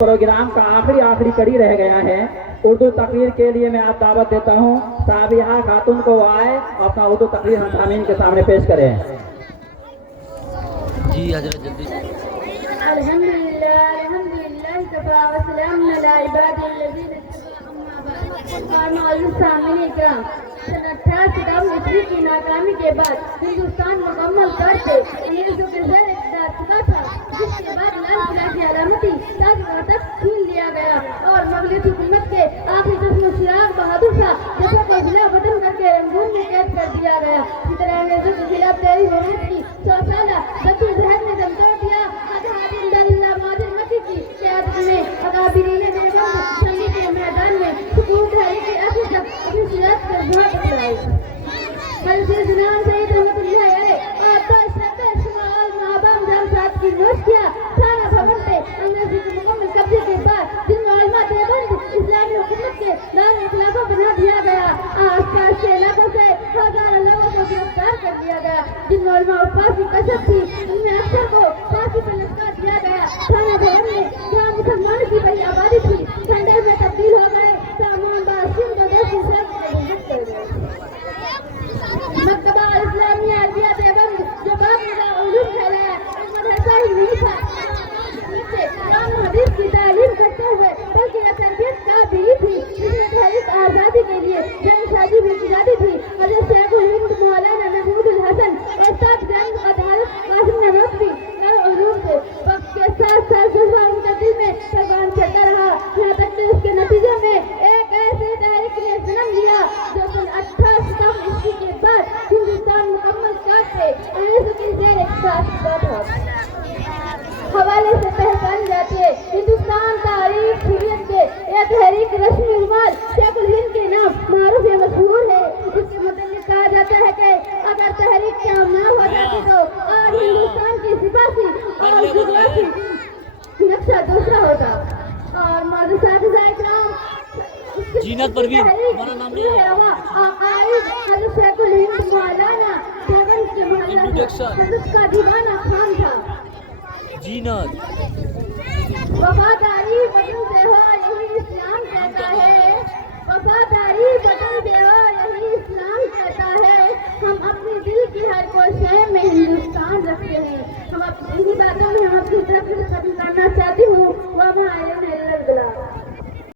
Programme का आखिरी कड़ी रह गया है। उर्दू तकरीर के लिए मैं आप दावत देता हूँ साबिहा खातून को आए अपना उर्दू तकरीर हम सामीन के सामने पेश करें। जी हजरत जल्दी। अल्हम्दुलिल्लाह तबा व सलामुन अला इबादिल्लज़ीना इकराम। सन 18 ईस्वी की नाकामी के बाद हिंदुस्तान मुकम्मल तौर पे अंग्रेजों के ज़ेर इक़्तिदार चुका था, जिसके बाद लाल किला की अलामती ताजमहल तक छीन लिया गया और मुग़ल हुकूमत के आखिरी दुश्मन चिराग बहादुर शाह जफर को जिला वतन करके रंगून में कैद कर दिया गया। इसी तरह अंग्रेजों के खिलाफ तैयारी होने की 100 साल जद्दोजहद ने दम तोड़ दिया। की क़यादत में अकाबिरीन बेगम जंग के मैदान में सुकून ढाई के आखिर तक अपनी सियासत पर जोर दिलाई। कल से जुनान सईद रहमतुल्लाह अलैह और तो शक्कर शुमाल महाबाम जाम साहब की नोश किया थाना भवन पे अंग्रेजी के मुकम्मल कब्जे के बाद जिन मालूमात देवबंद इस्लामी हुकूमत के दारुल खिलाफा बना दिया गया। आसपास के इलाकों से हजारों लोगों को गिरफ्तार कर लिया गया। जिन मालूमात उपवास की कसम थी उनमें अक्सर को फांसी पर लटका दिया गया। थाना भवन में जहाँ मुसलमानों की बड़ी आबादी थी खंडर में तब्दील हो गए। तमाम बासियों को देश की सड़क पर हिम्मत कर गए। मकतबा इस्लामिया अरबिया देवबंद जो बाप का उलूम फैलाया एक मदरसा ही नहीं था, जिससे कुरान और हदीस की तालीम करते हुए बल्कि तरबियत का भी थी। इसमें तहरीक आज़ादी के लिए जंग साजी भी की जाती थी। हज़रत शेखुल हिंद मौलाना महमूदुल हसन और साथ ग्रंथ अदालत कासिम ननोतवी उलूम से वक्त के साथ साथ जज्बा उनके दिल में परवान चढ़ता रहा, यहाँ तक कि उसके नतीजे में एक ऐसी तहरीक ने जन्म लिया जो सन 18 ईस्वी के बाद हिंदुस्तान मुकम्मल तौर पे अंग्रेजों की ज़ेर इक़्तिदार था। हवाले से पहचानी जाती है हिंदुस्तान तारीख हुर्रियत के यह तहरीक रस्मी रुमाल शेखुल हिंद के नाम मारूफ या मशहूर है। इसके मुताबिक कहा जाता है कि अगर तहरीक कामयाब हो जाती तो आज हिंदुस्तान की सिपाही और जुग़राफी नक्शा दूसरा होता। और मौजूद साथिया इकराम जीनत परवीन हमारा नाम नहीं है। हज़रत शेखुल हिंद मौलाना देवबंद के मोहल्ला हज़रत का दीवाना खान था। जीनत वफादारी वतन से हो यही इस्लाम कहता है। वफादारी वतन से